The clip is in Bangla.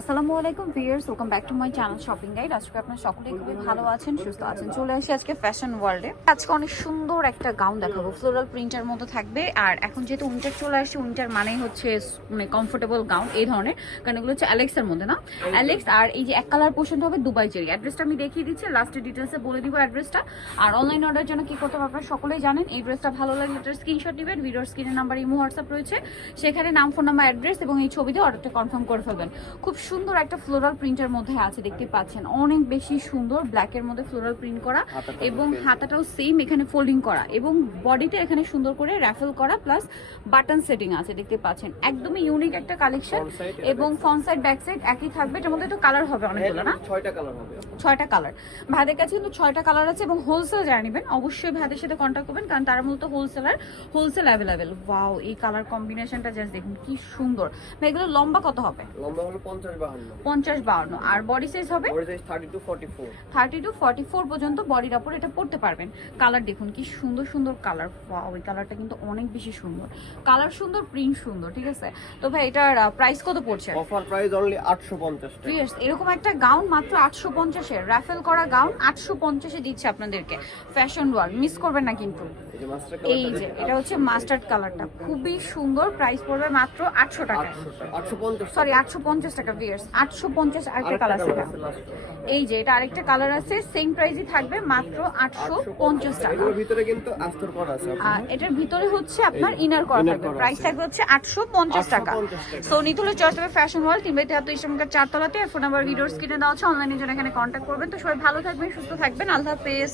আসসালামু আলাইকুম viewers, welcome back to my channel shopping guide. আজকে আপনারা সকলেই খুবই ভালো আছেন, সুস্থ আছেন। চলে আসি আজকে ফ্যাশন ওয়ার্ল্ডে। আজকে অনেক সুন্দর একটা গাউন দেখাবো, ফ্লোরাল প্রিন্টের মধ্যে থাকবে। আর এখন যেহেতু উইন্টার চলে আসছে, উইন্টার মানেই হচ্ছে মানে কমফোর্টেবল গাউন এই ধরনের, কারণ এগুলো হচ্ছে অ্যালেক্সের মধ্যে না, অ্যালেক্স। আর এই যে এক কালার পোর্শনটা হবে দুবাই চেরি। অ্যাড্রেসটা আমি দেখিয়ে দিচ্ছি, লাস্টে ডিটেলসে বলে দিব অ্যাড্রেসটা। আর অনলাইন অর্ডারের জন্য কি করতে হবে আপনারা সকলেই জানেন। এই ড্রেসটা ভালো লাগলে এটার স্ক্রিনশট নেবেন, ভিডিওর স্ক্রিনের নাম্বার ইমো হোয়াটসঅ্যাপ রয়েছে, সেখানে নাম, ফোন নাম্বার, অ্যাড্রেস এবং এই ছবি দিয়ে অর্ডারটা কনফার্ম করে ফেলবেন। খুব সুন্দর একটা ফ্লোরাল প্রিন্টের মধ্যে আছে, দেখতে পাচ্ছেন অনেক বেশি সুন্দর। ব্ল্যাকের মধ্যে ফ্লোরাল প্রিন্ট করা এবং হাতাটাও সেম এখানে ফোল্ডিং করা এবং বডিতে এখানে সুন্দর করে র্যাফেল করা প্লাস বাটন সেটিং আছে, দেখতে পাচ্ছেন একদমই ইউনিক একটা কালেকশন। এবং ফ্রন্ট সাইড ব্যাক সাইড একই থাকবে। এটার মধ্যে তো কালার হবে অনেকগুলো না, 6টা কালার হবে। 6টা কালার ভাইদের কাছে কিন্তু 6টা কালার আছে। এবং হোলসেল যারা নেবেন অবশ্যই ভাইদের সাথে কন্ট্যাক্ট করবেন, কারণ তারা মূলত হোলসেল অ্যাভেলেবেল। ওয়াও, এই কালার কম্বিনেশনটা জাস্ট দেখুন কি সুন্দর। এগুলো লম্বা কত হবে? লম্বা হলো 50-52। 50-52। আর বডি সাইজ হবে বডি সাইজ 30-44। 30-44 পর্যন্ত বডির উপর এটা পড়তে পারবেন। কালার দেখুন কি সুন্দর সুন্দর কালার। ওয়াও, এই কালারটা কিন্তু অনেক বেশি সুন্দর। কালার সুন্দর, প্রিন্ট সুন্দর, ঠিক আছে। তো ভাই এটার প্রাইস কত পড়ছে? অফার প্রাইস অনলি 850 টাকা। ভিউয়ার্স, এরকম একটা গাউন মাত্র 850 এর, রাফেল করা গাউন 850 এ দিচ্ছে আপনাদেরকে ফ্যাশন ওয়ার্ল্ড। মিস করবেন না কিন্তু। এই যে এটা হচ্ছে মাস্টার্ড কালারটা, খুবই সুন্দর। প্রাইস পড়বে মাত্র 800 টাকা, 850। সরি 850 টাকা। ভিউয়ার্স 850। আরেকটা কালার আছে, এই যে এটা আরেকটা কালার আছে, সেম প্রাইসই থাকবে মাত্র 850 টাকা। এর ভিতরে কিন্তু আস্তর করা আছে। এটার ভিতরে হচ্ছে আপনার ইনার করা থাকবে। প্রাইস থাকবে হচ্ছে 850 টাকা। সো নিতুলে চয়েস হবে ফ্যাশন ওয়ার্ল্ড, 323 ইসলামকার 4 তলাতে। ফোন নাম্বার ভিডিওর স্ক্রিনে দেওয়া আছে, অনলাইনে জন্য এখানে কন্ট্যাক্ট করবেন। তো সবাই ভালো থাকবেন, সুস্থ থাকবেন, আল্লাহ হাফেজ।